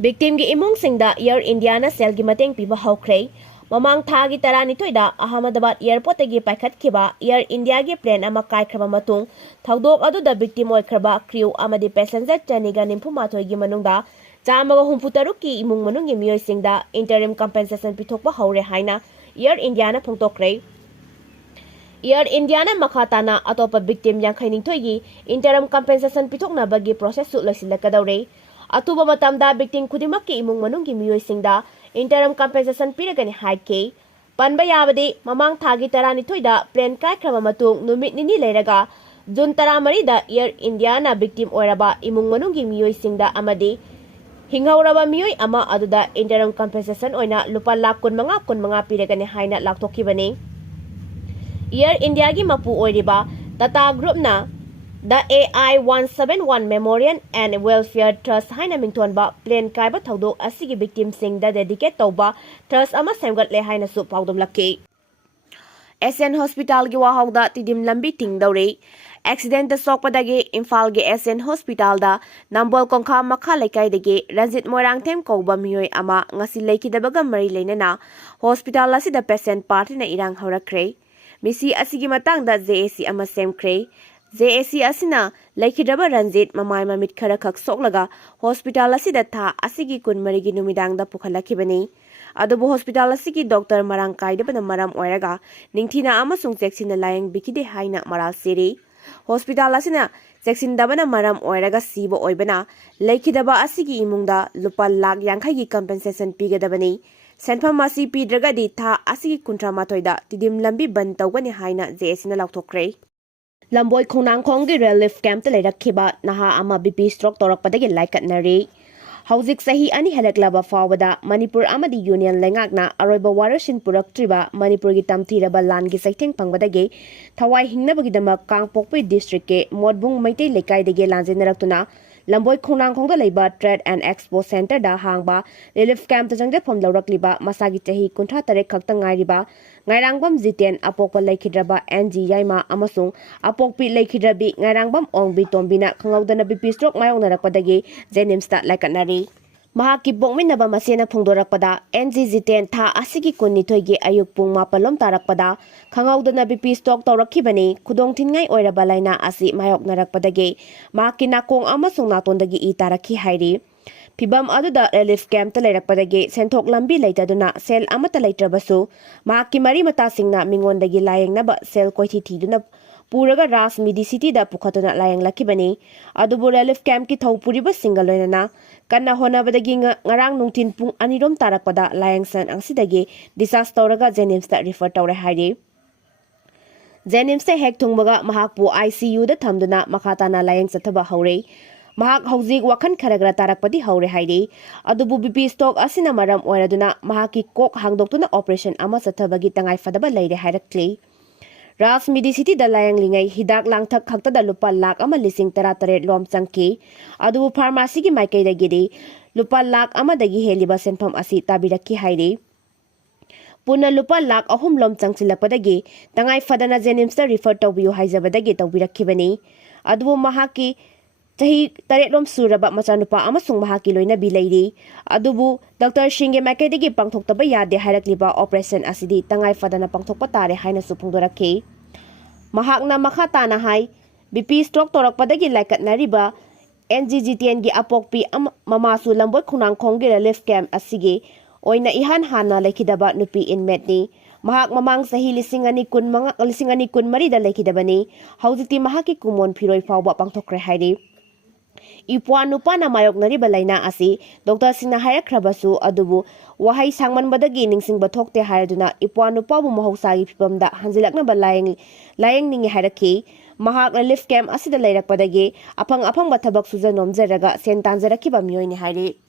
Victim gi imung singda Air India na selge mateng piba houkhre. Mamang thagi taranitoida Ahmedabad airport gi paikhat kiba Air India gi plane ama kaikhraba matung thaudok aduda victim oikraba crew amadi passenger chaniga nimpumathoi gi manungda chamaga humputaruk ki imung manung gi miyoi singda interim compensation pithokpa haure haina Air India na phongtokre. Air India na makhatana atopa victim yankhainingthoi gi interim compensation pithokna bagi process su loisilakadaure. Atuba matamda victim khudimaki imung manunggi miyoisingda interim compensation piragani haike panba yabadi mamang thagi taranithoida plane kaikhraba matung numit nini leiraga June 13 da Air India na victim oiraba imung manunggi miyoisingda amadi hinghauraba miyoi ama aduda interim compensation oina lupa lakh kunmanga piragani haina lakthokibani. Air India gi mapu oiriba Tata Group na The AI 171 Memorial and Welfare Trust haina mingthonba plane kaiba thaudok asigi victim singda dedicate tauba trust ama semgatle haina su paudum lakki. SN Hospital gi wahauda tidim lambi tingdaure. Accident sokpadagi Imphal gi SN Hospital da Nambol Kongkha makha laikai dagi Ranjit Moirangthem kauba miyoi ama ngasi leikidabaga mari leinana hospital asida patient party na irang haurakre. Misi asigi matangda JAC ama semkre. JAC asina laikhidraba Ranjit mamai mamit khara khak soklaga hospital asida tha asigi kunmarigi numidangda pukhalakibani. Adubu hospital asigi doctor marang kaidabana maram oiraga ningthina amasung cheksina layang bikide haina maral siri. Hospital asina cheksindabana maram oiraga sibo oibana laikhidaba asigi imungda lupa lakh yankhai gi compensation pigadabani. Senpham asi pidragadi tha asigi kuntra mathoida tidim lambi ban tawgani haina JAC na lauthokre. Lamboi khonangkhong gi relief camp te leirakhiba naha ama BP stroke torakpadagi laikatnari. Hauzik sahi ani halaklaba fawada Manipur amadi union lengakna aroiba warashin puraktriba Manipur gi tamthiraba lan gi saitheng pangbadagi thawai hingnabagidama Kangpokpi district ke Modbung Maitei lekai dege lanjenaraktuna Lamboi khonangkhongda leiba Trade and Expo Center da hangba relief camp tajangde phom laurakliba masagi chahi kuntha tarek khakta ngairiba ngairangbam jiten apokpa laikhidraba NG yaima amasung apokpi laikhidrabi ngairangbam ongbi tombina khangaudana BP stroke mayongnarakpadagi Jenimsta laikatnari. Mahaki bokminaba masena phongdorakpada NG jiten tha asigi kunnithoigi ayuk pung mapalom tarakpada khangaudana BP stroke tawrakhibani khudongthingai oiraba laina asi mayoknarakpadagi mahaki nakong amasung natondagi I tarakhi hairi. Pibam aduda relief camp ta leirakpadagi senthok lambi leitaduna sel amata leitrabasu mahaki mari matasingna mingondagi layengnaba sel koithi thiduna puraga ras midi city da pukhatuna layang lakibani. Adubu relief camp ki thawpuriba single loinana kanna honabadagi ngarang nungtin pung anirom tarakpada layang san angsidagi disaster tawraga Jenimsta refer tawre hairi. Jenimsta hek thungbaga mahakpu ICU da thamduna makhatana layang chathaba haure. Mahak hauzik wakhan kharagra tarakpadi haure hairi. Adubu BP stock asina maram oiraduna mahaki kok hangdoktuna operation ama chathabagi tangai fadaba leire hairakli. Ras midi city da layang lingai hidak langthak khakta da lupa lakh ama lising tara tare lom changki. Adubu pharmacy gi maikai da gidi lupa lakh ama dagi heliba senpham asi tabirakki hairi. Puna lupa lakh ahum lom changchilakpadagi tangai fadana Jenimsta refer tawbiyu haijabadagi tawbirakkibani. Adubu mahaki Tahi taretlom suraba machanupa amasung mahaki loina bilairi. Adubu Dr. Singge makaidagi pangthoktaba yade hairakliba operation asidi tangai fadana pangthokpa tare haina su phongdorakhi. Mahakna makhatana hai BP stroke torakpadagi laikatnariba NGGTN gi apokpi mamasu lamboi khunangkhong gi relief camp asigi oina ihan hana laikidaba nupi inmate ni. Mahak mamang sahi lisingani kunmari da laikidabani. Haujiti mahaki kumon phiroi fawba pangthokre hairi. Ipwa nupa na mayoknari balaina asi Dr. Sina hairakhabasu adubu wahai sangmanbadagi ningsingba thokte hairaduna ipwa nupa bu mahausagi phibamda hanjilaknaba layang ningi hairakhi. Mahak relief camp asida leirakpadagi apang bathabak suja nomjaraga sen tanjarakiba miyoini hairi.